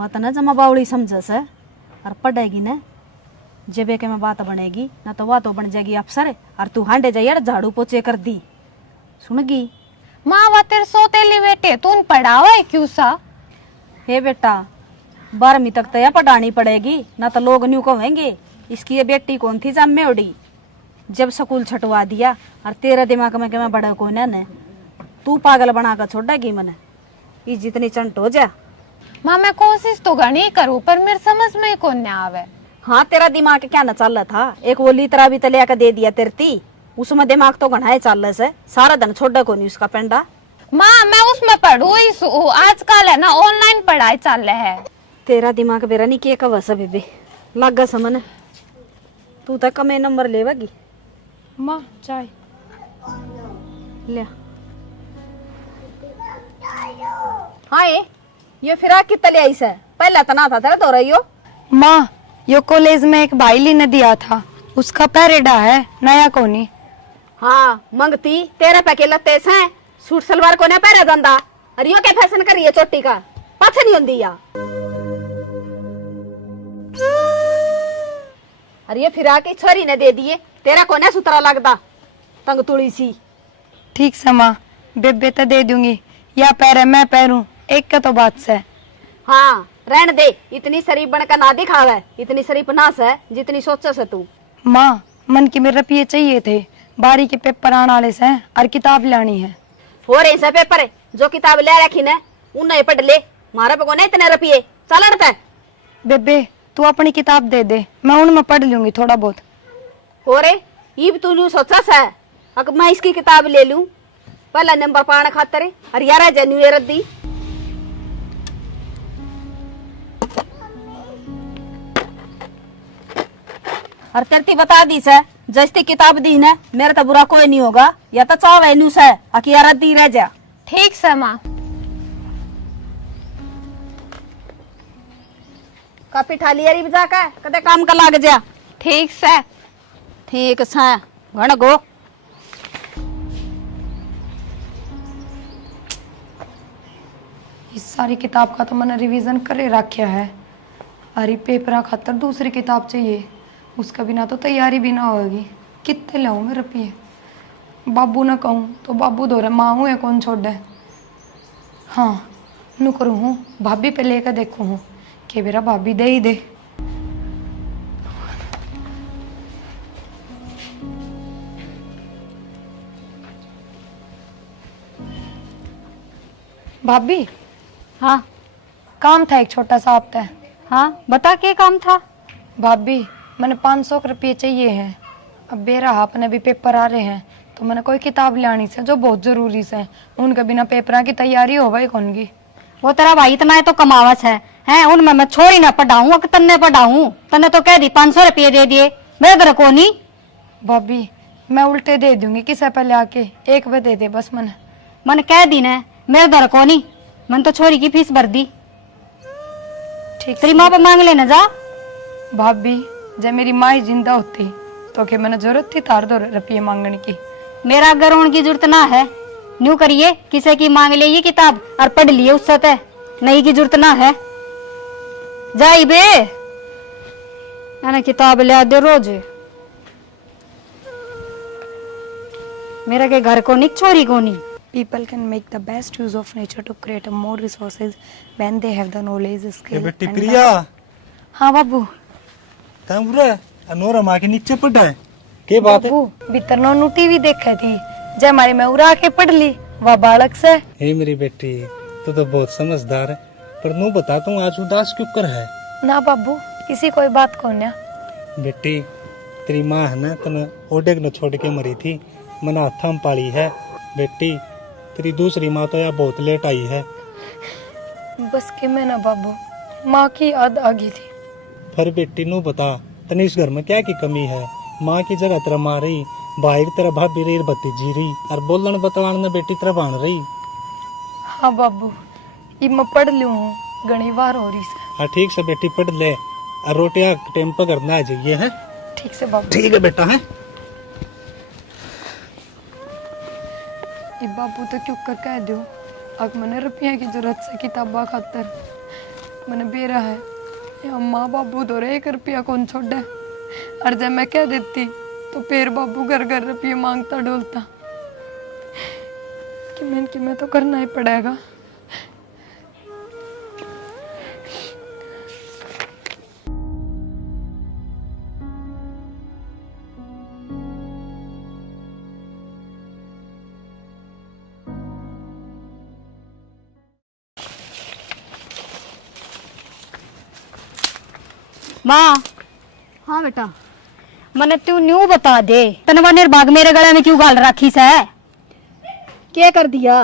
वह तो न जमा बावड़ी समझस है और पढ़ेगी न जब के में बात बनेगी ना तो वह तो बन जाएगी अफसर और तू हांडे जाइए झाड़ू पोछे कर दी सुनगी। माँ वह तेरे सोतेली बेटे तू पढ़ावा है क्यों सा? हे बेटा 12वीं तक तो यह पढ़ानी पड़ेगी ना तो लोग न्यू कहेंगे इसकी ये बेटी कौन थी जम्मे उड़ी जब स्कूल छटवा दिया और तेरा दिमाग में क्या बड़ा को न तू पागल बना कर छोड़ेगी मैंने ये जितनी चंट हो जा। माँ मैं कोशिश तो घनी करूँ पर मेरे समझ में कौन न आवे। हाँ तेरा दिमाग क्या न चल रहा था एक वो लीतरा भी तलिया का दे दिया तेरती उसमें दिमाग तो घना चल रहा है सारा दिन छोड़ा को नहीं उसका पेंडा। माँ मैं उसमें पढ़ू ही आजकल है ना ऑनलाइन पढ़ाई चल रहा है। तेरा दिमाग बेरा नहीं किए कब सब बेबे लग समन तू तो कमे नंबर लेवेगी। माँ चाय ले हाँ ये फिराक की तले आई से पहला तना था तेरा दो रही हो। माँ यो कॉलेज में एक भाईली ने दिया था उसका पैरेडा है नया कोनी। हाँ मंगती तेरे पैके लत्ते से सूट सलवार को ने पहरा दंदा अरे यो क्या फैशन कर रही है चोटी का पाछ नहीं होंदी या अरे ये फिराक की छोरी ने दे दिए तेरा को ने सुतरा लगदा तंग तुड़ी सी। ठीक से माँ बेबे तो दे दूंगी या पैरे मैं पैरूं एक का तो बात से। हाँ रहन दे इतनी शरीफ बनकर ना दिखावे इतनी शरीफ ना से जितनी सोचे से तू। माँ मन की मेरे रुपये चाहिए थे बारी के पेपर आने वाले से और किताब लानी है। हो रही से पेपर जो किताब ले रखी ने उन्हें पढ़ ले मारे पे को नहीं इतने रुपये चल अड़ता है। बेबे तू अपनी किताब दे दे मैं उनमें पढ़ लूंगी थोड़ा बहुत। हो रे ये तू लू सोचा सा अगर मैं इसकी किताब ले लूं पहला नंबर पाने खातर और यार जन्यू रद्दी और तेरती बता दी से जैसी किताब दी ने मेरा तो बुरा कोई नहीं होगा या तो चाव है न्यू से अकिया रद्दी रह जा। ठीक से माँ काफी ठाली यारी बजा का कदे काम का लाग जा। ठीक से ठीक से घण गो इस सारी किताब का तो मैंने रिवीजन करे रखा है अरे पेपर खातर दूसरी किताब चाहिए उसका बिना तो तैयारी भी ना होगी कितने लाऊं मैं रुपये। बाबू ना कहूँ तो बाबू दो रहे माँ हूँ या कौन छोड़ दे। हाँ नू करूँ हूँ भाभी पे लेकर देखूँ हूँ कि मेरा भाभी दे ही दे। भाभी हाँ काम था एक छोटा सा आपका। हाँ बता क्या काम था? भाभी मैंने 500 रुपये चाहिए हैं अब बेरा अपने भी पेपर आ रहे हैं तो मैंने कोई किताब लानी से जो बहुत जरूरी से उनके बिना पेपर की तैयारी हो भाई कौन की। वो तेरा भाई इतना है तो कमावस है हैं उनमें मैं छोड़ी ना पढ़ाऊं तन्ने पढ़ाऊं तन्ने तो कह दी 500 रुपये दे दिए मेरे घर को नहीं। भाभी मैं उल्टे दे दूंगी किसे पहले आके एक बार दे दे बस मन कह दी ने मेरे घर को नहीं मन तो छोरी की फीस भर दी। ठीक तेरी माँ पे मांग लेना जा। भाभी जब मेरी माँ ही जिंदा होती तो क्या मैंने जरूरत थी तार 2 रुपये मांगने की। मेरा अगर रोने की जरूरत ना है न्यू करिए किसी की मांग ले ये किताब और पढ़ लिए उससे तय नहीं की जरूरत ना है जाई बे मैंने किताब ले दे रोज मेरा के घर को नहीं छोरी को नहीं। People can make the best use of nature to create a more resources when they have the knowledge, skill. बेटी प्रिया हाँ बाबू तम रे अनोरा माँ के नीचे पड़ा है के बात है? बाबू भीतर नो टीवी देखा थी जय हमारी मैं उड़ा के पढ़ ली वह बालक से। हे मेरी बेटी तू तो बहुत समझदार है पर नू बताता हूँ आज उदास क्यों कर है? ना बाबू किसी कोई बात को ना बेटी तेरी माँ है ना तने ओडे न छोड़ के मरी थी मना हाथा में पाली है बेटी तेरी दूसरी माँ तो यार बहुत लेट आई है। बस के मैं ना बाबू माँ की याद आ गई थी। फिर बेटी नू बता तने इस घर में क्या की कमी है? माँ की जगह तेरा माँ रही भाई की तरह भाभी रही भतीजी रही और बोलन बतवान ने बेटी तरह बन रही। हाँ बाबू ये मैं पढ़ लूँ हूँ घनी बार हो रही से। हाँ ठीक से बेटी पढ़ ले और रोटियां टाइम पर करना आ जाइए है। ठीक से बाबू। ठीक है बेटा है। बाबू तो क्यों कर कह दो अब मैंने रुपया की जरूरत से किताबा खातर मैंने बेरा है या माँ बाबू तो रे 1 रुपया कौन छोड़े। और जब मैं कह देती तो फिर बाबू घर घर रुपये मांगता डोलता कि मैं तो करना ही पड़ेगा। माँ, हाँ बेटा, मने तू न्यू बता दे, तनवा निर्भाग मेरे गले में क्यों गाल राखी से? क्या कर दिया?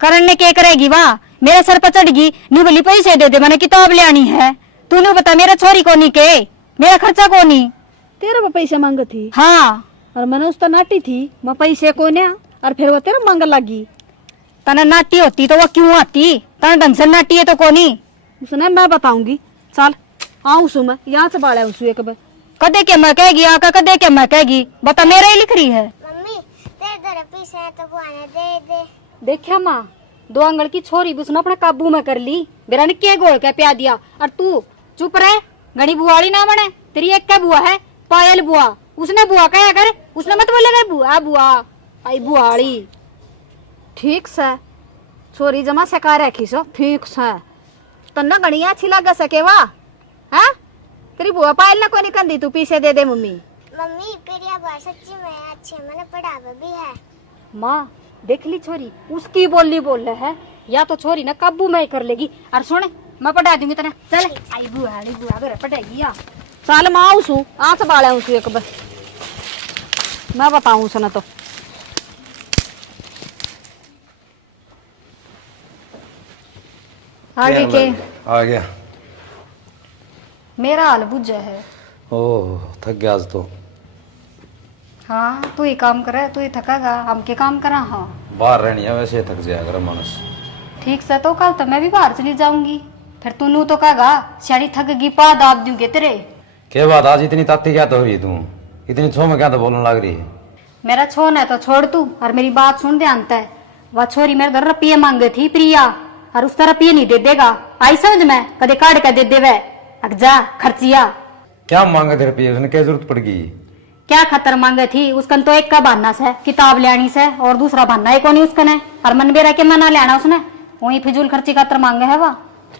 करण ने क्या करेगी वाह, मेरे सर पर चढ़गी। न्यू बोली पैसे दे दे, मैंने किताब ले आनी है। तू न्यू बता, मेरा छोरी कोनी के, मेरा खर्चा कोनी। तेरा वो पैसे मांग थी हाँ, और मैंने उसका नाटी थी मैं पैसे को ना, और फिर वो तेरा मांग लगी। तना नाटी होती तो वो क्यों आती? तना ढंग से नाटी है तो कोनी। उसने मैं बताऊंगी, चल आऊं सु मैं यहाँ से बाड़ा उसु एक बार। कदे के मैं कहेगी आका, कदे के मैं कहेगी, बता मेरा ही लिख रही है। मम्मी तेरे दर पीसे है तो बुआ ने दे दे। देखा माँ, 2 आंगल की छोरी भी उसने अपने काबू में कर ली। मेरा ने के गोल के प्या दिया, और तू चुप रहे। घनी बुआड़ी ना बने, तेरी एक क्या बुआ है? पायल बुआ। उसने बुआ कहा कर, उसने मत बोले कर बुआ बुआ आई बुआड़ी। ठीक से छोरी जमा सका रखी सो, ठीक से तन्ना गणिया अच्छी लगा सके वाह। हाँ तेरी बुआ पायल ना कोनी कंदी, तू पीछे दे दे मम्मी। मम्मी पेरिया बुआ सच्ची में अच्छे मैंने पढ़ावा भी है। माँ देख ली छोरी, उसकी बोली बोल रहे है, या तो छोरी ना काबू में ही कर लेगी। और सुन, मैं पढ़ा दूंगी तेरा, चल आई बुआड़ी बुआ घर पढ़ेगी या। चल मैं आऊं सु, आज से बाड़ा उसु एक बार, मैं बताऊं उसने तो। आगे के आ गया। मेरा हाल बुझा है। ओह थक गया आज तो। हाँ तू ही काम करे, तू ही थकागा, हम के काम करा। हाँ बाहर रहनी है, वैसे थक जाएगा रे मानस। ठीक से, तो कल तो मैं भी बाहर चली जाऊंगी। फिर तू नू तो कहेगा शाड़ी थक गई, पा दाब दूंगे तेरे। क्या बात, आज इतनी ताती क्या तो हुई तू? इतनी छो में क्या तो बोलने लग रही है? मेरा छोन है तो छोड़ तू, और मेरी बात सुन ध्यान से। वह छोरी मेरे घर रुपये मांगे थी प्रिया, और उसका रुपये नहीं दे देगा। आई समझ में, कदे काट के दे देवे। जा खर्चिया। क्या मांगे थे रुपये? उसने क्या जरूरत पड़ गई? क्या खतर मांगे थी? उसकन तो एक का बहाना से किताब ले आनी से, और दूसरा बहाना है कौन उसकने। और मन बेरा के मना ले आना उसने, वही फिजूल खर्ची खातर मांगे है वह।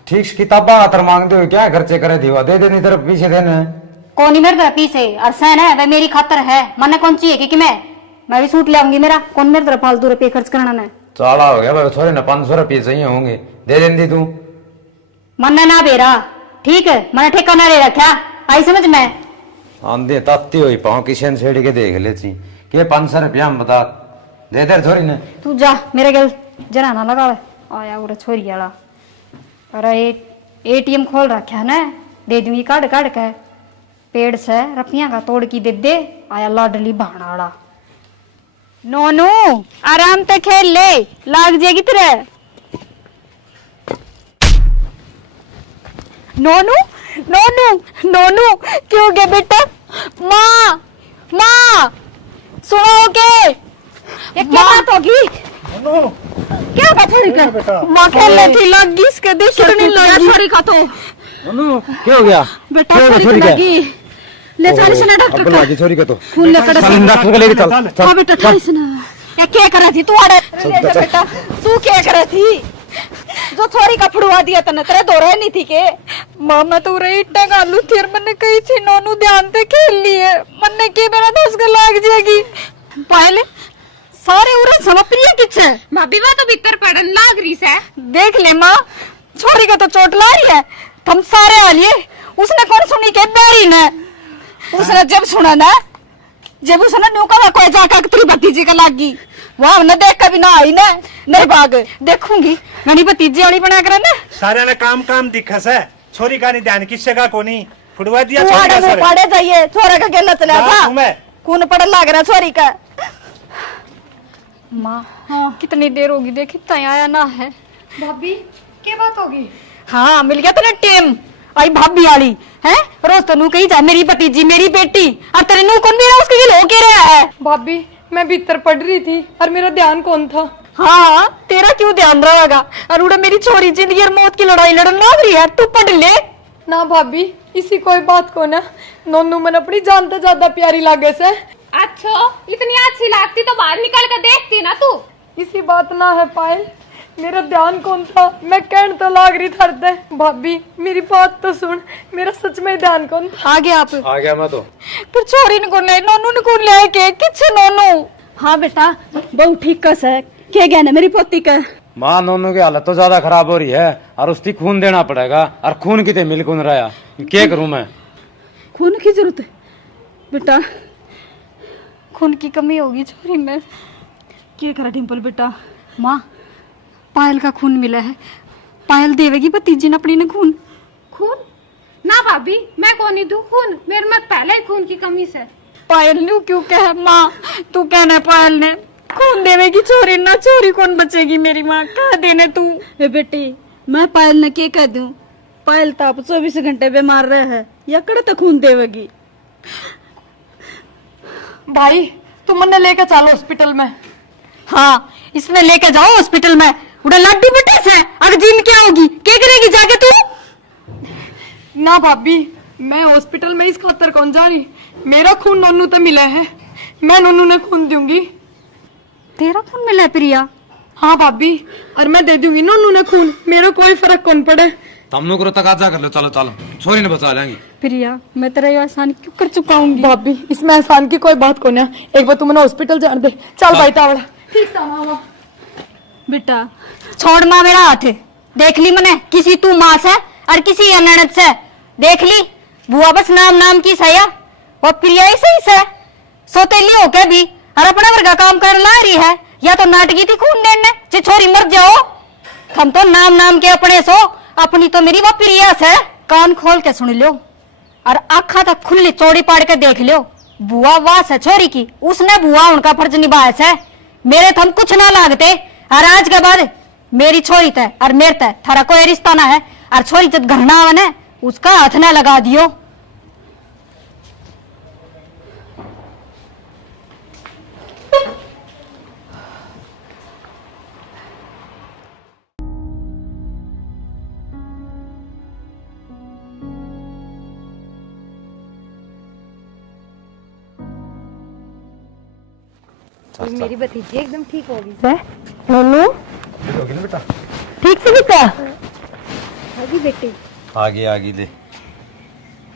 ठीक से किताबा खातर मांगते हो, क्या खर्चे करे थी? दे देनी तरफ पीछे देने कौन मेरे तरफ पीछे, और सहन है वह मेरी खातर है। मन कौन चाहिए कि मैं भी सूट ले आऊंगी। मेरा कौन मेरे तरफ फालतू रुपये खर्च करना है? चाला हो गया छोरे ने, 500 रुपये चाहिए होंगे, दे देनी तू। मन ना बेरा, ठीक है, मैंने ठेकाना ले रखा। आई समझ में? आंधी ताती हुई पाँव किशन छेड़ के देख लेती के 500 रुपया हम बता दे दे छोरी ने। तू जा मेरे गल जरा ना लगा। आया उरा छोरी वाला, अरे ATM खोल रखा है ना, दे दूंगी काट काट के। पेड़ से रपिया का तोड़ की दे दे। आया लाडली भाणाड़ा। नोनू आराम से खेल ले, लाग जाएगी तेरे। नोनू नोनू नोनू क्यों गए बेटा? माँ माँ सुनो के, ये क्या बात होगी? क्या बात हो रही है? माँ खेल रही थी, लग गई इसके, देख कितनी लगी छोरी का। तो क्या हो गया बेटा छोरी को लगी, ले चल इसने डॉक्टर अब लगी छोरी का तो खून लेकर डॉक्टर को लेके चल। हाँ बेटा चल इसने। ये क्या कर रही थी तू? बेटा तू क्या कर रही थी? जो छोरी का फुड़वा दिया तने, तेरे दो रहे नहीं थी के? मामा तो रही इट्टा गालू थी, और मैंने कही थी नोनू ध्यान से खेल लिए। मैंने की मेरा 10 का लाग जाएगी। पहले सारे उरे समप्रिय किछ है। भाभी वो तो भीतर पड़न लाग रही से। देख ले माँ, छोरी का तो चोट ला रही है। तुम सारे आलिए, उसने कौन सुनी के? बैरी ने। उसने जब सुना ना, जब उसने न्यू कहा कोई जाकर तेरी भतीजी का लागी, वहां न देख कभी ना आई ना, नहीं भाग देखूंगी मैंने भतीजी वाली बना कर ना। सारे ने काम काम दिखस है, छोरी का नहीं ध्यान किससे का कोनी फुड़वा दिया तू छोरी आड़े का में सारे। पड़े जाइए, छोरा का गेला चला हाँ, था, तुम्हें। खून पड़ लाग रहा छोरी का। माँ कितनी देर होगी, देखी तय आया ना है। भाभी क्या बात होगी? हाँ मिल गया तेरा टेम। आई भाभी वाली है, रोज तो नू कही जा मेरी भतीजी मेरी बेटी, और तेरे नू कौन भी रहा उसके लिए हो के रहा है। भाभी मैं भीतर पढ़ रही थी, और मेरा ध्यान कौन था? हाँ तेरा क्यों ध्यान रहेगा? और उड़े मेरी छोरी जिंदगी और मौत की लड़ाई लड़न लग रही है, तू पढ़ ले। ना भाभी इसी कोई बात को ना, नोनू मन अपनी जान तो ज्यादा प्यारी लागे से। अच्छा इतनी अच्छी लगती तो बाहर निकल कर देखती ना तू। इसी बात ना है पायल, मेरा ध्यान कौन था, मैं कहन तो लाग रही थरते। भाभी मेरी बात तो सुन, मेरा सच में ध्यान कौन था। आ गया आप? आ गया मैं तो। फिर छोरी ने कौन ले, नोनू ने कौन ले के किच्छे नोनू? हाँ बेटा, बहु ठीक कस है, क्या गया ना मेरी पोती का। माँ नोनू की हालत तो ज्यादा खराब हो रही है और उसकी खून देना पड़ेगा, और खून कितने मिल कौन रहा, क्या करूं मैं? खून की जरूरत है बेटा, खून की कमी होगी छोरी में। क्या करा डिम्पल बेटा? माँ पायल का खून मिला है, पायल देवेगी भतीजी ने अपनी ने खून। खून? ना भाभी मैं कौन ही दूं खून, मेरे में पहले ही खून की कमी से। पायल ने क्यों कह माँ, तू कहना पायल ने खून देवेगी छोरी ना, छोरी कौन बचेगी मेरी माँ, कह देने तू। ए बेटी मैं पायल ने क्या कह दूं, पायल तो आप 24 घंटे बीमार रहे है, या कड़े तो खून देवेगी। भाई तुम मन्ने लेकर चलो हॉस्पिटल में। हाँ इसमें लेके जाओ हॉस्पिटल में, उड़ा लड्डू बटे से अगर जिम क्या होगी, क्या करेगी जाके तू? ना भाभी मैं हॉस्पिटल में इस खातर कौन जा रही, मेरा खून नोनू तो मिला है, मैं नोनू ने खून दूंगी। तेरा खून मिला है प्रिया? हाँ भाभी, और मैं दे दूंगी नोनू ने खून, मेरा कोई फर्क कौन पड़े। तुम करो तकाजा कर लो, चलो चलो छोरी ने बचा लेंगे। प्रिया मैं तेरा ये एहसान क्यों कर चुका हूँ? भाभी इसमें एहसान की कोई बात को ना, एक बार तुमने हॉस्पिटल जान दे। चल भाई टावड़ा। ठीक था मामा। बेटा छोड़ माँ मेरा हाथ, देख ली मैंने किसी तू माँ से और किसी अननत से, देख ली बुआ बस नाम नाम की सया, वो प्रिया ही सही से सोतेली हो के भी और अपना वर्गा काम कर ला रही है, या तो नाटकी थी खून देने जे छोरी मर जाओ। हम तो नाम नाम के अपने सो, अपनी तो मेरी वो प्रिया से। कान खोल के सुन लो और आखा तक खुली चौड़ी पाड़ के देख लो, बुआ वास है छोरी की, उसने बुआ उनका फर्ज निभाया से, मेरे थम कुछ ना लागते। और आज के बाद मेरी छोरी तय और मेरे तय थारा कोई रिश्ता ना है, और छोरी जब घर ना आवे उसका हाथ ना लगा दियो। मेरी भतीजी एकदम ठीक होगी सर। नोनू बेटा ठीक से बेटा? आगी बेटी आगे ले।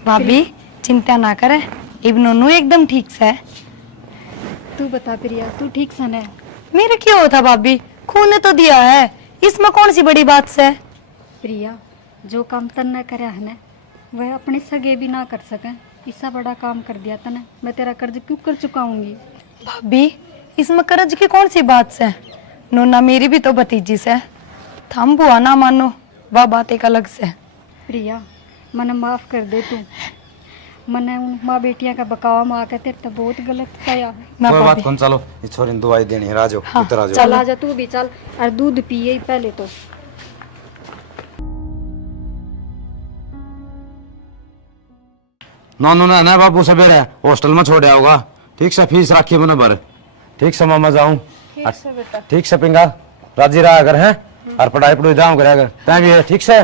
भाभी चिंता ना करे, अब नोनू एकदम ठीक से है। तू बता प्रिया, तू ठीक सन है? मेरे क्यों होता भाभी, खून तो दिया है, इसमें कौन सी बड़ी बात से। प्रिया जो काम तन न करे है ना, वह अपने सगे भी ना कर सके, इससा बड़ा काम कर दिया तने, मैं तेरा कर्ज क्यों कर चुकाऊंगी? भाभी इसमें कर्ज की कौन सी बात से, नोना मेरी भी तो भतीजी से, थम बुआ ना मानो वह बात एक अलग से। प्रिया मने माफ कर दे तू, मने उन माँ बेटिया का बकावा माँ के तेरे तो बहुत गलत किया। ना कोई बात भाभी कौन, चलो इस छोरी ने दवाई देनी है, राजो उतर आ जाओ। चल आजा तू भी चल, और दूध पिए पहले तो। नोनू ने ना बाबू सवेरे हॉस्टल में छोड़ा होगा, ठीक से फीस रखी मैंने भर, ठीक से मामा जाऊं, ठीक से पिंगा राजी रहा अगर है, और पढ़ाई पढ़ाई जाऊं करे अगर तय भी है, ठीक से।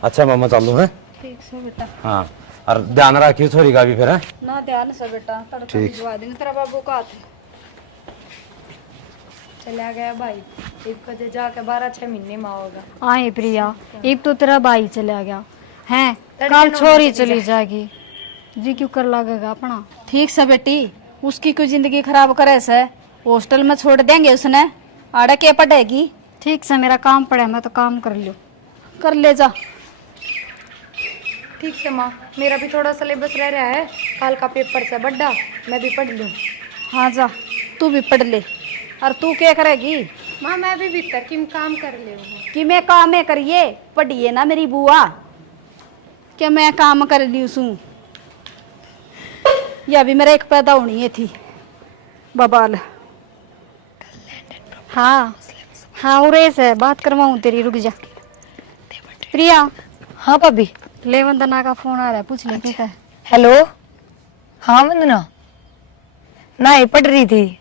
अच्छा मामा चालू है, ठीक से बेटा। हाँ और ध्यान रखियो छोरी का भी फिर है ना ध्यान से बेटा, तड़का भिजवा देंगे तेरा बाबू का हाथ। चला गया भाई, एक बजे जाके 12-6 महीने में आओगा। आए प्रिया, एक तो तेरा भाई चला गया है, कल छोरी चली जाएगी, जी क्यों कर लगेगा अपना। ठीक से बेटी, उसकी कोई जिंदगी खराब करे से, हॉस्टल में छोड़ देंगे उसने, आड़े के पड़ेगी। ठीक से मेरा काम पड़ा है, मैं तो काम कर लो। कर ले जा। ठीक से माँ, मेरा भी थोड़ा सिलेबस रह रहा है, कल का पेपर से बड्डा, मैं भी पढ़ लूँ। हाँ जा, तू भी पढ़ ले। और तू क्या करेगी? माँ मैं भी भीतर किम काम कर ले। कि मैं काम है करिए, पढ़िए ना मेरी बुआ, क्या मैं काम कर ली उसू, या भी मेरा एक पैदा होनी है थी बबाल। हाँ हाँ उरे से बात करवाऊँ तेरी, रुक जा। प्रिया हाँ भाभी। ले वंदना का फोन आ रहा है, पूछ ले क्या है। हेलो, हाँ वंदना, ना ये पढ़ रही थी।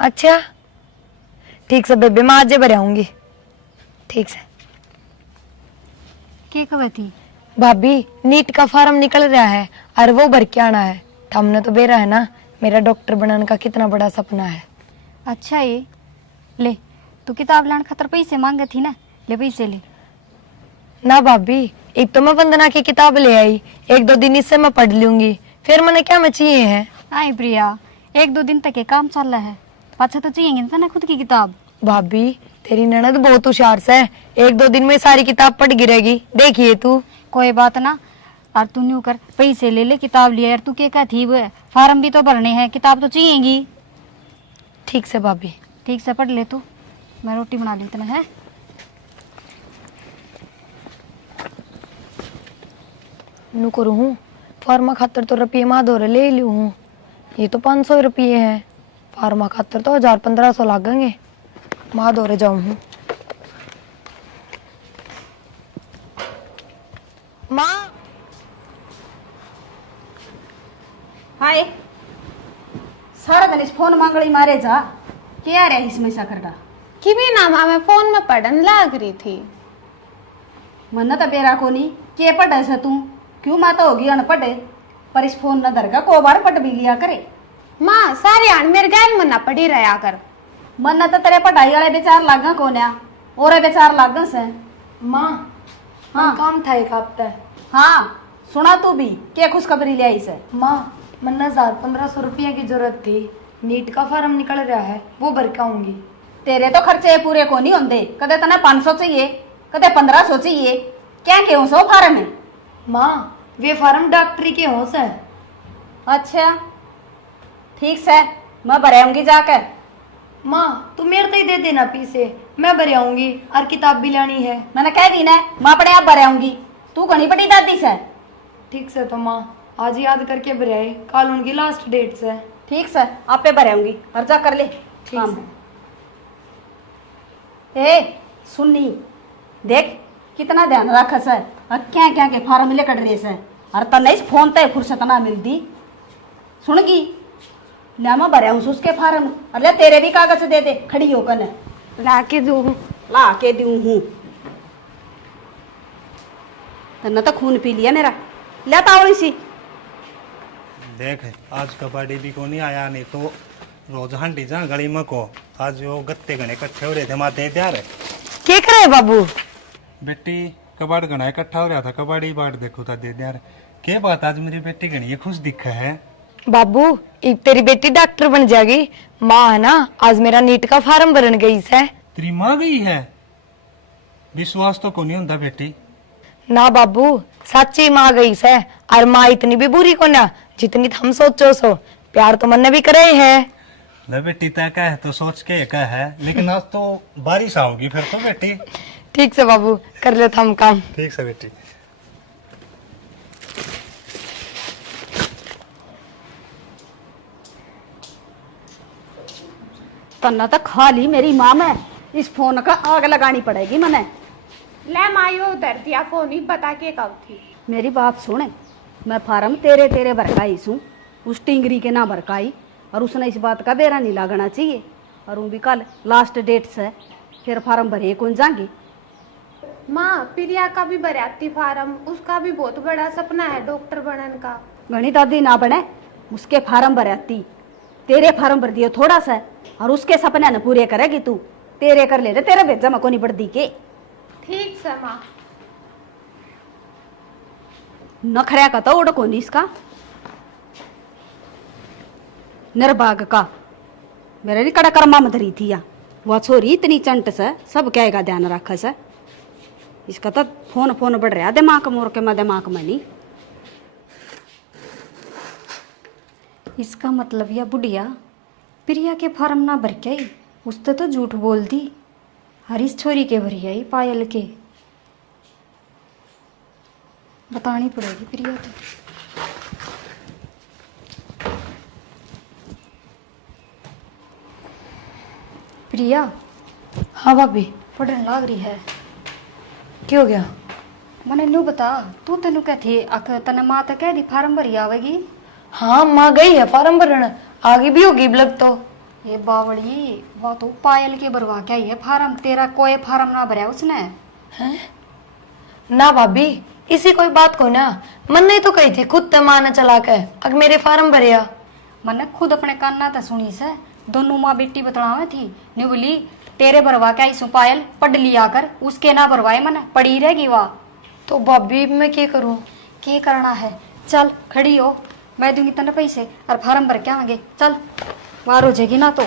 अच्छा ठीक से बेबे, मैं आज भर आऊंगी। ठीक से क्या खबर थी? भाभी, नीट का फार्म निकल रहा है और वो भर के आना है। हमने तो बेरा है ना, मेरा डॉक्टर बनाने का कितना बड़ा सपना है। अच्छा ये ले, तू किताब लाने खातर पैसे मांगे थी ना, ले पैसे ले। ना भाभी, एक तो मैं वंदना की किताब ले आई, 1-2 दिन इससे मैं पढ़ लूंगी, फिर मैंने क्या मैं चाहिए है। आई प्रिया, 1-2 दिन तक ये काम चल रहा है, पाछा तो चाहिए ना खुद की किताब। भाभी, तेरी ननद बहुत होशियार से, 1-2 दिन में सारी किताब पढ़ गिरेगी, देखिए तू। कोई बात ना, और तू न्यू कर, पैसे ले ले, किताब लिया यार। तू क्या थी वो, फार्म भी तो भरने हैं, किताब तो चाहिएगी। ठीक से भाभी। ठीक से पढ़ ले तू, मैं रोटी बना ली इतना है। नू करू हूँ फार्मा खातर तो रुपये माँ दो ले लू हूँ, ये तो 500 रुपये है, फार्मा खातर तो 1000-1500 लागेंगे। माँ दो जाऊँ हूँ। माँ, हाय, सारा दिन इस फोन मांगड़ी मारे जा, क्या रहा इसमें सकरडा? कि भी ना माँ, मैं फोन में पढ़ने लाग रही थी। मन तो बेरा को नहीं, के पढ़े से तू? क्यों माँ तो होगी अनपढ़े, पर इस फोन न दरगा को बार पढ़ भी लिया करे। माँ सारी आन मेरे गैल मना पड़ी रहा कर। मन तो तेरे पढ़ाई वाले बेचार लागा कोन्या, और बेचार लागन से। माँ, हाँ काम था एक हफ्ता। हाँ सुना तू भी, क्या खुशखबरी ले आई से? माँ, मन्ना 1000-1500 रुपये की जरूरत थी, नीट का फार्म निकल रहा है, वो भर के आऊंगी। तेरे तो खर्चे पूरे को नहीं होंगे, कदे तने 500 चाहिए, कदे 1500 चाहिए, क्या क्यों सो फार्म है? माँ, वे फार्म डॉक्टरी के हो से। अच्छा ठीक से, मैं भराऊंगी जाकर। माँ, तू मेरे तो ही दे देना पीसे, मैं भर आऊंगी, और किताब भी लानी है। मैंने कह दी ना, मैं अपने आप भराऊंगी, तू घनी बड़ी दादी से। ठीक से तो माँ, आज याद करके भर आए, कल उनकी लास्ट डेट से। ठीक से, आप पे भराऊंगी, और जा कर ले काम। ए सुननी, देख कितना ध्यान रख से, और क्या क्या के फार्म लेकर रहे से, और तने इस फोन ते फुर्सत ना मिलती। सुनगी, ले मैं भराऊं उसके फार्म, अरे तेरे भी कागज दे दे, खड़ी होकर ला के दूँ। ला के दूं हूँ। तन्ना तो खून पी लिया मेरा, ले तावड़ी सी। देख आज कबाड़ी भी को नहीं आया, नहीं तो रोज हंडी जा गली में को। आज वो गत्ते गणे इकट्ठे हो रहे थे, माँ दे दिया रे। क्या करे बाबू? बेटी कबाड़ गणा इकट्ठा हो रहा था, कबाड़ी बाट देखो था, दे दिया रे। क्या बात, आज मेरी बेटी गणी खुश दिखा है। बाबू, एक तेरी बेटी डॉक्टर बन जाएगी। माँ है ना, आज मेरा नीट का फार्म भरन गई से। तेरी माँ गई है? विश्वास तो को नहीं होता बेटी। ना बाबू, सच्ची माँ गई से, और माँ इतनी भी बुरी को ना जितनी हम सोचो सो। प्यार तो मन भी करे है। ले बेटी तय का है तो सोच के का है, लेकिन आज तो बारिश आओगी फिर तो बेटी। ठीक से बाबू, कर लेता हम काम। ठीक से बेटी। तन्ना तो खा ली मेरी माँ में, इस फोन का आग लगानी पड़ेगी मने। ले मायो उधर दिया फोन ही बता के कब थी। मेरी बात सुने, मैं फार्म तेरे तेरे भरकाई सू, उस टिंगरी के ना भरकाई, और उसने इस बात का बेरा नहीं लगना चाहिए। और वो भी कल लास्ट डेट से, फिर फार्म भरे कौन जाएंगी। माँ, प्रिया का भी भराती फार्म, उसका भी बहुत बड़ा सपना है डॉक्टर बनने का। घनी दादी ना बने, उसके फार्म भराती, तेरे फार्म भर दियो थोड़ा सा, और उसके सपने न पूरे करेगी तू। तेरे कर ले, तेरे भेजा में को नहीं बढ़ दी के। ठीक से माँ। नखरा का तो उड़ को नहीं इसका, निर्भाग का। मेरे कड़ा कर्मा में धरी थी या वह छोरी इतनी चंट से, सब क्या का ध्यान रखा से। इसका तो फोन फोन बढ़ रहा दिमाग मोर के, मैं दिमाग में नहीं। इसका मतलब यह बुढ़िया प्रिया के फार्म ना भर के आई, उसने तो झूठ बोल दी। हरीश छोरी के भरी आई पायल के, बतानी पड़ेगी प्रिया तो। प्रिया, हाँ भाभी। पढ़ने लाग रही है। क्या हो गया? मने न्यू बता, तू तेनू क्या थी आख तने माँ तो कह दी फार्म भरी आवेगी। हाँ, माँ गई है फार्म भरन, आगे भी होगी ब्लग तो। ये बावड़ी वो तो पायल के भरवा के आई है फार्म, तेरा कोई फार्म ना भरा उसने। ना भाभी इसी कोई बात को ना, मन नहीं तो कही थी खुद ते माँ ने चला के अग मेरे फार्म भरिया। मैंने खुद अपने कान्ना था सुनी से, दोनों माँ बेटी बतलावे थी, नहीं बोली तेरे भरवा के आई सु पायल, पढ़ लिया कर, उसके ना भरवाए मैंने पड़ी रहेगी वहाँ। तो भाभी मैं क्या करूँ? क्या करना है, चल खड़ी हो, मैं दूंगी तेने पैसे और फार्म भर के आएंगे, चल बाहर हो जाएगी ना तो।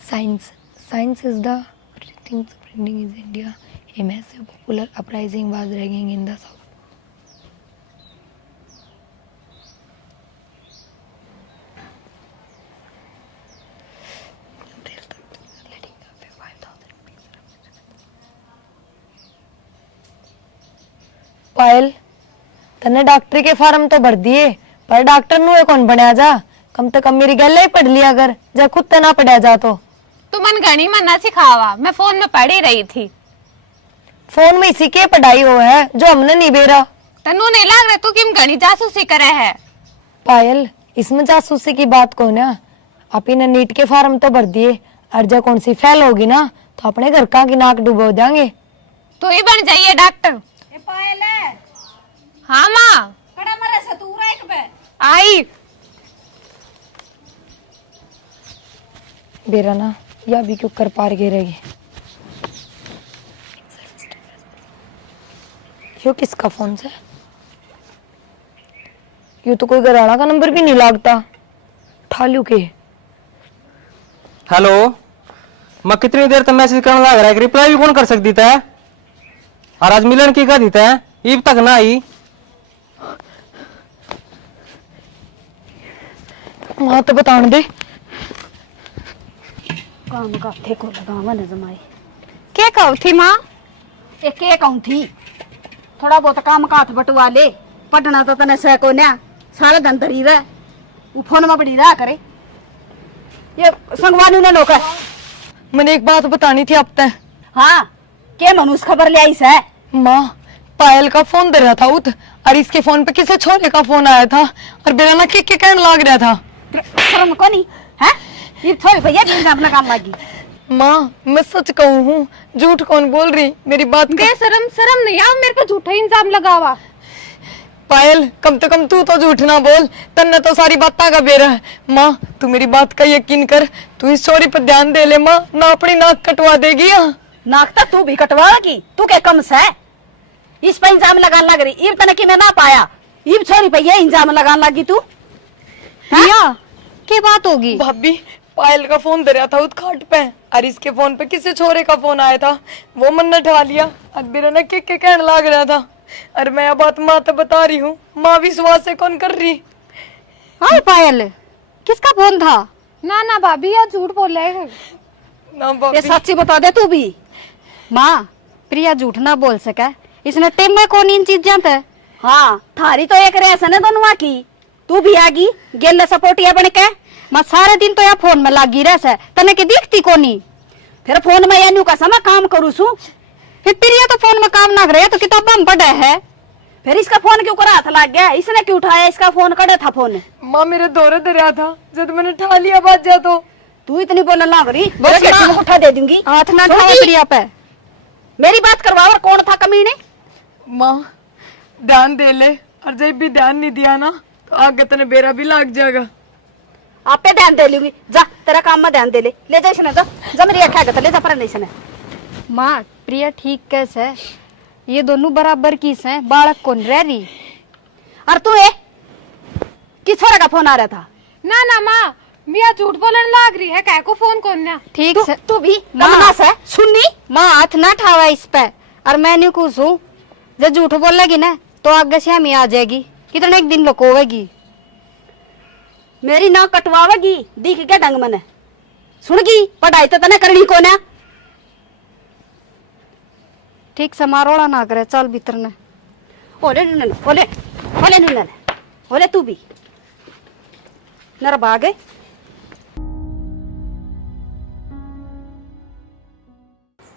Science is the things spreading in India. A massive popular uprising was raging in the south. पायल तने डॉक्टर के फार्म तो भर दिए, पर डॉक्टर नु कौन बनया जा, कम से कम मेरी गल ही पढ़ लिया कर, जब खुद ते ना पढ़या जा तो। तू मन गणी मना सिखावा, मैं फोन में पढ़ी रही थी। फोन में इसी के पढ़ाई हो है जो हमने नहीं बेरा। तन्नू नहीं लग रहा तू किम गणी जासूसी करे है। पायल इसमें जासूसी की बात कौन है, आप ने नीट के फार्म तो भर दिए, और जब कौन सी फेल होगी ना तो अपने घर का की नाक डुबो देंगे। तू ही बन जाइए डॉक्टर। पायल है हाँ माँ कड़ा मरे से तू एक पे आई। बेरा ना या भी क्यों कर पार गिरेगी। यो किसका फोन से? यो तो कोई घराना का नंबर भी नहीं लागता। ठालू के। हेलो, मैं कितनी देर तक मैसेज करने लग रहा है, रिप्लाई भी कौन कर सकती था? और आज मिलन की का दीता है, ईब तक ना आई। वहां तो बताने दे। काम का थे को लगा मन जमाई क्या कहू थी माँ? एक एक कहूं थी, थोड़ा बहुत काम का हाथ बटवा ले, पढ़ना तो तने से को ना सारा दिन तरी रह, वो फोन में पड़ी रहा करे। ये संगवानी ने नौकर। मैंने एक बात बतानी थी अब तक। हाँ के मनुष्य खबर ले आई से? माँ पायल का फोन दे रहा था उत, और इसके फोन पे किसी छोरे का फोन आया था, और बेराना के कहने लग रहा था। शर्म को नहीं है? ये थोड़ी भैया इल्जाम लगाने लगी। माँ मैं सच कहूँ हूँ, झूठ कौन बोल रही, मेरी बात का। शर्म नहीं आओ, मेरे पे झूठा इल्जाम लगावा। पायल कम से कम तू तो झूठ ना बोल, तन्ने तो सारी बातें का बेरा है। माँ तू मेरी बात का यकीन कर, तू इस चोरी पर ध्यान दे ले माँ, ना अपनी नाक कटवा देगी। नाक तो तू भी कटवा की, तू के कम से इस पे इल्जाम लगाने लग रही। इब तने कि मैं ना पाया, इब छोरी पे ये इल्जाम लगाने लगी तू। भैया क्या बात होगी? भाभी पायल का फोन दे रहा था उस खाट पे, और इसके फोन पे किसी छोरे का फोन आया था, वो मन ने उठा लिया, और मेरा ना के कहने लग रहा था। और मैं बात माँ तो बता रही हूँ, माँ विश्वास से कौन कर रही। हाँ पायल किसका फोन था? ना भाभी यार झूठ बोल रहे हैं। ना ये भाभी सच्ची बता दे तू भी। माँ प्रिया झूठ ना बोल सके, इसने टेम में कौन इन चीजें थे। हाँ थारी तो एक रेसन है दोनों की, तू भी आगी गेल सपोर्टिया बन के। मैं सारे दिन तो यहाँ फोन में लगी रह, तने के दिखती कोनी। फिर फोन में यानी का समय काम करू सू, फिर प्रिया तो फोन में काम ना करे तो किताब में पढ़े है। फिर इसका फोन क्यों करा हाथ लग गया? इसने क्यों उठाया? इसका फोन करे था फोन। माँ मेरे दौरे दे रहा था, जब मैंने उठा लिया बात जा तो। तू इतनी बोलने लग रही, उठा दे दूंगी। हाथ ना उठाओ प्रिया पे। मेरी बात करवा, और कौन था कमीने? माँ ध्यान दे ले, और जब भी ध्यान नहीं दिया ना तो आगे तने बेरा भी लग जाएगा। आप पे ध्यान दे लूंगी, जा तेरा काम में ध्यान दे ले जा इसने, जा मेरी अखा गत ले जा पर नहीं इसने। माँ प्रिया ठीक कैसे, ये दोनों बराबर किस हैं, बालक कौन रह रही। और तू ए किस छोरा का फोन आ रहा था? ना माँ मिया झूठ बोलने लग रही है, काय को फोन कौन ना। ठीक से तू भी माँ। कमना से सुननी। माँ हाथ ना ठावा इस पे, और मैं नहीं कुछ हूँ, जब झूठ बोलेगी ना तो आगे से हमें आ जाएगी, कितने एक दिन लकोवेगी। मेरी नाक कटवावेगी, दिख के ढंग मने सुनगी, पढ़ाई तो तने करनी को ना। ठीक से मारोड़ा ना करे, चल भीतर ने। ओले नुनन ओले ओले नुनन ओले तू भी नर भागे।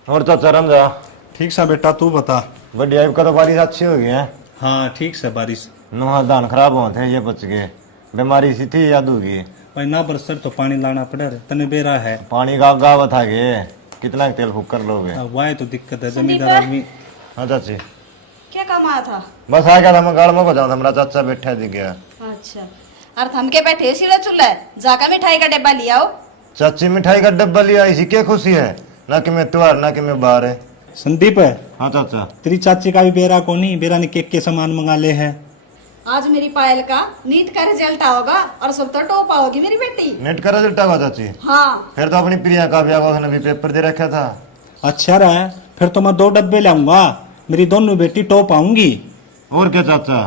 और तो चरम जा ठीक सा बेटा, तू बता। बढ़िया, का तो बारिश अच्छी हो गई है। हाँ ठीक से बारिश। नुहा धान खराब हुआ थे, ये बच गए। बीमारी सी थी याद होगी। भाई ना बरसर तो पानी लाना पड़ा रे, तने बेरा है। पानी का गावत आ गए, कितना तेल फूक कर लोगे। अब वाह तो दिक्कत है, जमींदार आदमी। हाँ चाची, क्या काम आया था? बस आ गया था, मैं गाड़ में को जाऊँ, हमारा चाचा बैठा दिख गया। अच्छा, और थम के बैठे सिरा चूल्हा जाकर मिठाई का डिब्बा लिया आओ। चाची मिठाई का डब्बा लिया, इसी क्या खुशी है, ना कि मैं त्योहार ना कि मैं बाहर है। संदीप है, हाँ चाचा, तेरी चाची का भी बेरा को नहीं, बेरा ने केक के सामान मंगा ले है। आज मेरी पायल का नीट का रिजल्ट आओगा और सब तो टॉप आओगी मेरी बेटी। नेट का रिजल्ट आगा चाची? हाँ। फिर तो अपनी प्रिया का भी आगा, भी पेपर दे रखा था। अच्छा रहा, फिर तो मैं 2 डब्बे लाऊंगा, मेरी दोनों बेटी टॉप आऊंगी। और क्या चाचा,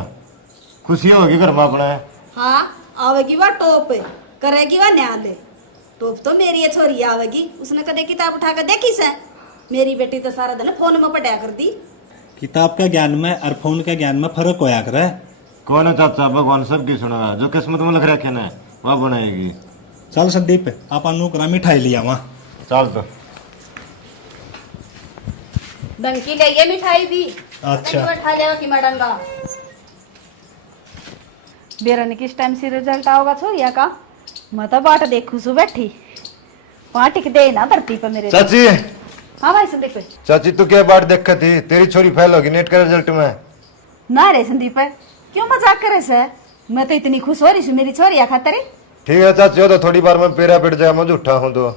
खुशी होगी घर में अपने। हाँ, आवेगी वह टॉप, करेगी वह न्याल। टॉप तो मेरी ये छोरी आवेगी, उसने कदे किताब उठा कर देखी से। मेरी बेटी तो सारा दिन फोन में पढ़ा कर दी। किताब का ज्ञान में और फोन के ज्ञान में फर्क होया करे। कौन है चाचा, भगवान सबकी सुनेगा, जो किस्मत में लिख रखे ना वह बनाएगी। चल संदीप, आप अनुकरा मिठाई लिया वहाँ। चल तो डंकी ले ये मिठाई भी। अच्छा, बैठा लेगा कि मैं डंगा। बेरा ने किस टाइम से रिजल्ट आओगा छोरिया का? मैं तो बाट देखू सु बैठी, वहाँ टिक दे ना धरती पर मेरे। चाची, हाँ भाई संदीप। चाची तू क्या बात देख थी, तेरी छोरी फेल होगी नेट का रिजल्ट में। ना रे संदीप, क्यों मजाक करे से? मैं तो इतनी खुश हो रही हूँ मेरी छोरिया खातर। ठीक है चाची, हो तो थोड़ी बार में पेरा पिट जाए, मैं झूठा हूँ तो।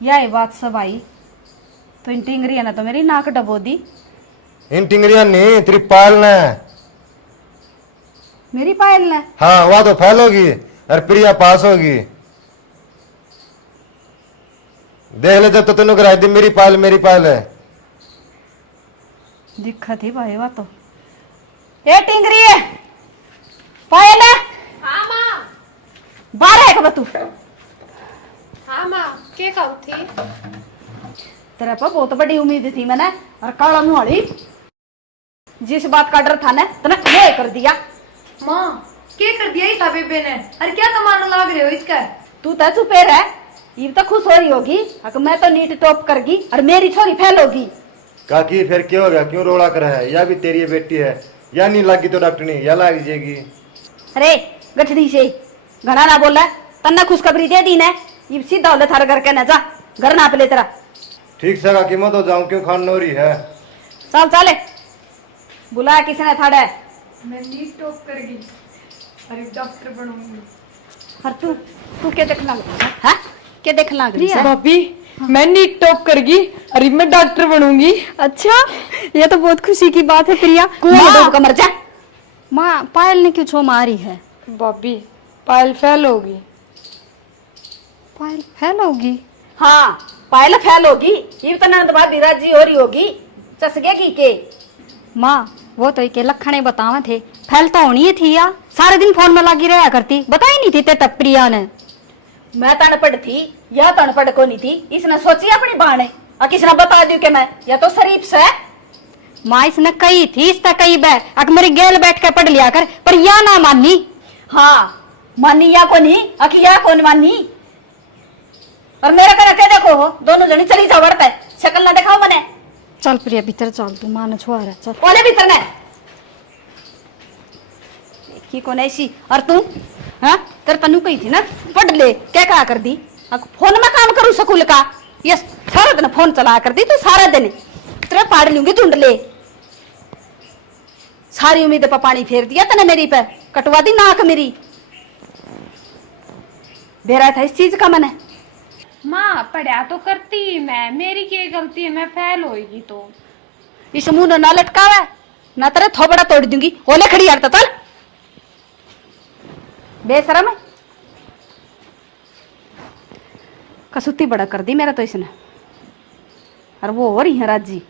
यह बात सब आई तो इन टिंगरिया ने तो मेरी नाक डबो दी। इन टिंगरिया नहीं, तेरी पायल ने। मेरी पायल ने? हाँ, वह तो फेल होगी और प्रिया पास होगी। देख ले, जब तो तेनों कराई दी, मेरी पायल है। दिक्कत ही भाई वह तो। ए टिंगरी है, पायल है? हाँ माँ। बारह है कब तू? हाँ माँ, क्या कहू थी? तेरे पर बहुत बड़ी उम्मीद थी मैंने, और काला मुहाड़ी जिस बात का डर था ना तूने ये कर दिया। माँ क्या कर दिया इस बेबे ने? अरे क्या तमाना लाग रहे हो इसका? तू तो चुपे रह, ये तो खुश हो रही होगी अगर मैं तो नीट टॉप करगी और मेरी छोरी फेल होगी। काकी फिर क्या हो गया, क्यों रोड़ा कर है? या भी तेरी बेटी है, या नहीं लागी तो डॉक्टर नहीं, या लाग जाएगी। अरे गठड़ी से घना ना बोला, तन्ना खुशखबरी दे दी ने, ये सीधा होले थारा घर के ना जा, घर ना पे तेरा। ठीक से काकी, मैं तो जाऊं, क्यों खान नोरी है। चल चले, बुलाया किसी ने थाड़ा? मैं नीट टॉप करगी, अरे डॉक्टर बनूंगी। और तू क्या देखना लगी है? हाँ? क्या देखना लगी है? भाभी मैं नीट टॉप करगी, अरे मैं डॉक्टर बनूंगी। अच्छा, ये तो बहुत खुशी की बात है प्रिया। कुएं में डूब कर मर जा। माँ, पायल ने क्यों छो मारी है? भाभी पायल फेल होगी। पायल फेल होगी? हाँ, पायल फेल होगी, ये तो नंद भाभी राजी हो रही होगी, चसगेगी के। माँ, वो तो के लखने बतावे थे, फेल तो होनी ही थी या, सारे दिन फोन में लगी रहा करती, बताई नहीं थी ते प्रिया ने। मैं तो अनपढ़ थी, यह तो अनपढ़ को नहीं थी, इसने सोची अपनी बाणे और किसने बता दी कि मैं या तो शरीफ से। माँ इसने कही थी, इसका कही अक मेरी गेल बैठ कर पढ़ लिया कर, पर या ना मानी। हाँ, मानी या को नहीं, अकिया कौन मानी। और मेरा कर के देखो हो, दोनों जनी चली जाओ बढ़ते, शक्ल ना दिखाओ मने। चल प्रिया भीतर चल, तू माँ ने छुआ रहा, चल। ओले भीतर ने की कौन ऐसी? और तू हाँ, तेरे तनु कही थी ना पढ़ ले, क्या कर दी? फोन में काम करूँ स्कूल का, ये सारा दिन फोन चला कर दी तू, सारा दिन तेरे पाड़ लूंगी ढूंढ ले। सारी उम्मीद पर पानी फेर दिया तने मेरी पे, कटवा दी नाक मेरी। बेरा था इस चीज का मैंने। माँ पढ़ा तो करती मैं, मेरी क्या गलती है, मैं फेल होएगी तो। इस मुंह ना लटकावे ना, तेरे थोबड़ा तोड़ दूंगी। ओले खड़ी यार, तो चल बेशरम है, कसुती बड़ा कर दी मेरा तो इसने, और वो हो रही है राजी।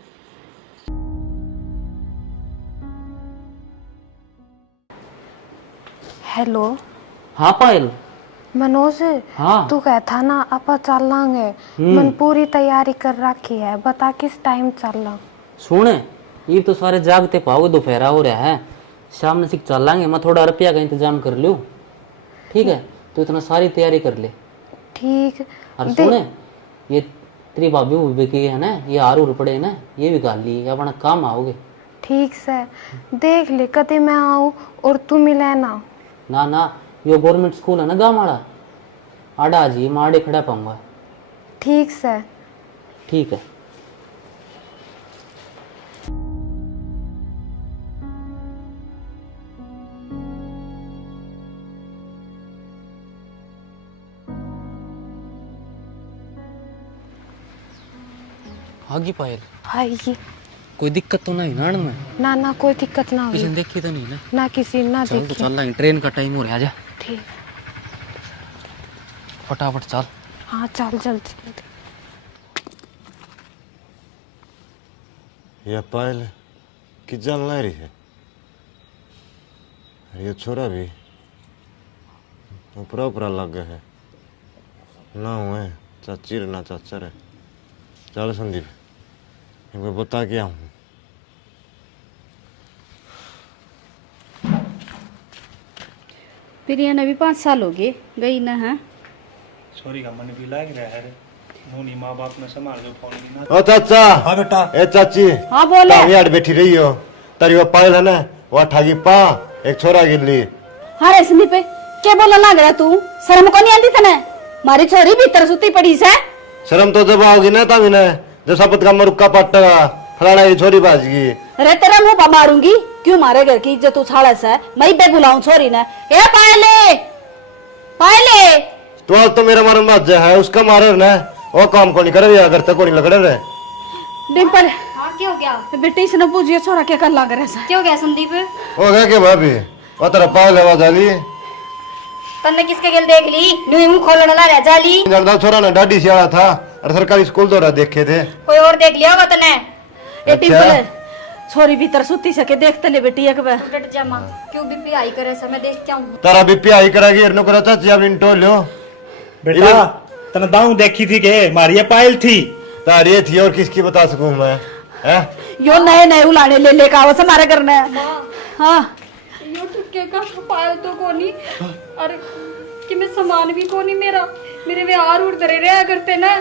हेलो हाँ पायल। मनोज, हाँ तू कहता ना आप चल लांगे, मन पूरी तैयारी कर रखी है, बता किस टाइम चलना। सुने, ये तो सारे जागते पाओगे, दोपहरा हो रहा है, शाम से चल लांगे, मैं थोड़ा रुपया का इंतजाम कर लूँ। ठीक है, तो इतना सारी तैयारी कर ले। ठीक। और सुने, ये तेरी भाभी की है ना, ये आरू पड़े ना, ये भी गाल ली, अपना काम आओगे। ठीक से देख ले कदे मैं आऊँ और तू मिले ना। ना ना, यो गवर्नमेंट स्कूल है ना गाँव वाला, आड़ा जी मैं आड़े खड़ा पाऊंगा। ठीक से। ठीक है। आगे पायल, आएगी। कोई दिक्कत तो नहीं ना में? ना ना कोई दिक्कत ना किसी हुई। ने देखी तो नहीं ना? ना किसी ना चल तो देखी। चल रहा, ट्रेन का टाइम हो रहा है, आजा ठीक। फटाफट चल। हाँ चल जल्दी। यह पायल कि जान ला रही है, ये छोरा भी ऊपरा ऊपरा लग गया है ना, हुए चाची ना चाचा रे। चल संदीप, इनको बता के आऊँ। प्रिया ने भी 5 साल हो गए गई ना है। छोरी का मन भी लाग रहा है रे। नूनी माँ बाप ने संभाल जो फोन भी ना। ओ चाचा। हाँ बेटा। ए चाची। हाँ बोले। तावी आड़ बैठी रही हो, तारी वो पायल है ना, वो ठागी पा एक छोरा गिर ली। हाँ रे संदीप, क्या बोला लाग रहा तू? शर्म को नहीं आती तने? मारी छोरी भीतर सुती पड़ी से। शर्म तो जब आओगी ना तावी ने, जब शपथ का मरुक्का पट्टा फलाना ये छोरी बाज गई। अरे तेरा मुंह पर मारूंगी। क्यों मारे घर की इज्जत उछाड़ा से? मैं बे बुलाऊं छोरी ने। ए पायले, पायले। तो आज तो मेरा मारन बाज है, उसका मारे ना, वो काम को नहीं करे या घर तक को नहीं लग रहे। डिम्पल, हाँ क्या हो गया? बेटी से न पूछिए छोरा क्या कर लाग रहा है। क्या हो गया संदीप? हो गया क्या भाभी? वो तेरा पायल है जाली। तन्ने किसके गेल देख ली? न्यू मुंह खोलने ला रहा जाली। जरदा छोरा ने डाडी सियाड़ा था और सरकारी स्कूल दौरा देखे थे। कोई और देख लिया होगा तन्ने? ए डिम्पल, छोरी भीतर सुती सके देखते ले बेटी एक बार। डट जा मां, क्यों बीपी आई करे से मैं देख क्या हूं। तारा बीपी आई करेगी इरनो करा चाची अब इनटो लो। बेटा तने दाऊ देखी थी के मारी ये पायल थी। तारी ये थी और किसकी बता सकूं मैं? हैं? यो नए नए उलाने ले लेकर आओ से मारे करने। हाँ यो टुक्के का पायल तो कोनी, और कि मैं सामान भी कोनी मेरा, मेरे व्यवहार उड़ धरे रहा करते ना।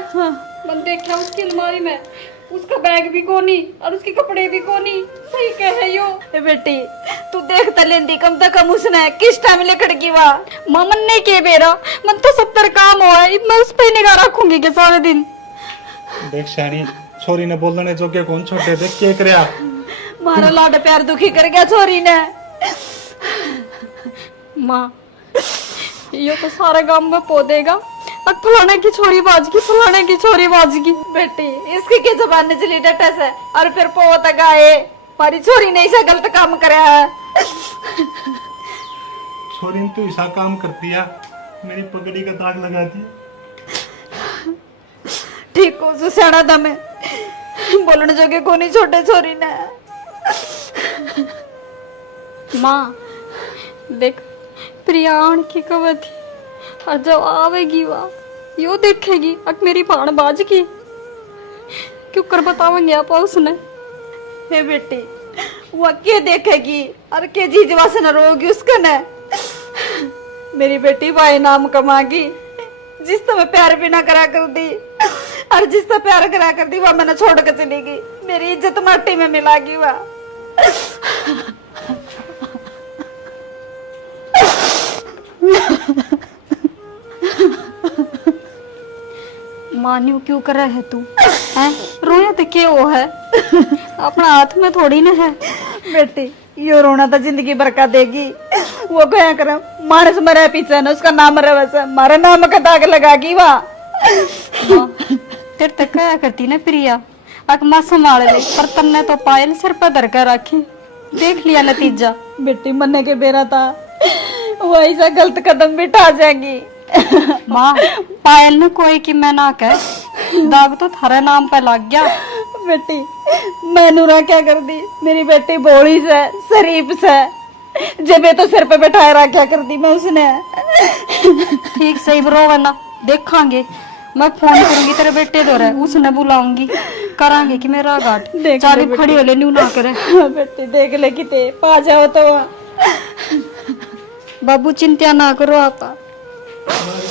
मन देखा उसकी अलमारी में, उसका बैग भी कोनी और उसके कपड़े भी कोनी। सही कहे यो। ए बेटी तू देख त लेंदी कम से कम उसने किस टाइम लेकर की वा। मामन ने के बेरा मन तो 70 काम हुआ है, मैं उस पे निगाह रखूंगी के सारे दिन। देख शानी, छोरी ने बोलने जो के कौन छोटे देख के करया। मारा लाड प्यार दुखी कर गया छोरी ने। माँ यो तो सारे गांव में पो देगा, अब फलाने की छोरी बाजगी, फलाने की छोरी बाजगी। बेटी इसकी के जबान ने चली डटे से और फिर पो तक आए। मारी छोरी ने ऐसा गलत काम कराया है। छोरी ने तो ऐसा काम कर दिया, मेरी पगड़ी का दाग लगा दिया। ठीक को सुसाड़ा था मैं, बोलने जोगे को नहीं छोटे छोरी ने। माँ देख, प्रियाण की कब थी और जब आवेगी वह यो देखेगी अक मेरी भाण बाज की, क्यों कर बतावेंगे आप उसने। हे बेटी वो के देखेगी और के जीजवा से न रोगी उसका न। मेरी बेटी भाई नाम कमागी, जिस तो मैं प्यार भी ना करा कर दी और जिस तो प्यार करा कर दी वह मैंने छोड़ कर चली गई। मेरी इज्जत माटी में मिलागी वह। मान्यू क्यों कर रहा है तू? हैं रोया तो क्या वो है? अपना हाथ में थोड़ी ना है। बेटी यो रोना तो जिंदगी भर का देगी। वो क्या करे, मानस मरे पीछे न उसका नाम रहे वैसे मारे नाम का दाग लगागी वह। तेरे तक क्या करती ना प्रिया, अक माँ संभाल ले, पर तन्ने तो पायल सिर पर धर कर रखी। देख लिया नतीजा। बेटी मरने के बेरा था, वो ऐसा गलत कदम भी उठा जाएगी। माँ पायल ने कोई की मैं ना कह, दाग तो थारे नाम पे लग गया। बेटी मैनू ना क्या कर दी, मेरी बेटी भोली से शरीफ से जबे तो सिर पे बैठाए रखा कर दी मैं उसने। ठीक सही बरो वरना देखांगे, मैं फोन करूंगी तेरे बेटे दो रहे, उसने बुलाऊंगी, करांगे कि मेरा घाट चाबी खड़ी हो ले न्यू ना करे। बेटी देख ले किते पा जाओ तो। बाबू चिंता ना करो आपा। हमारा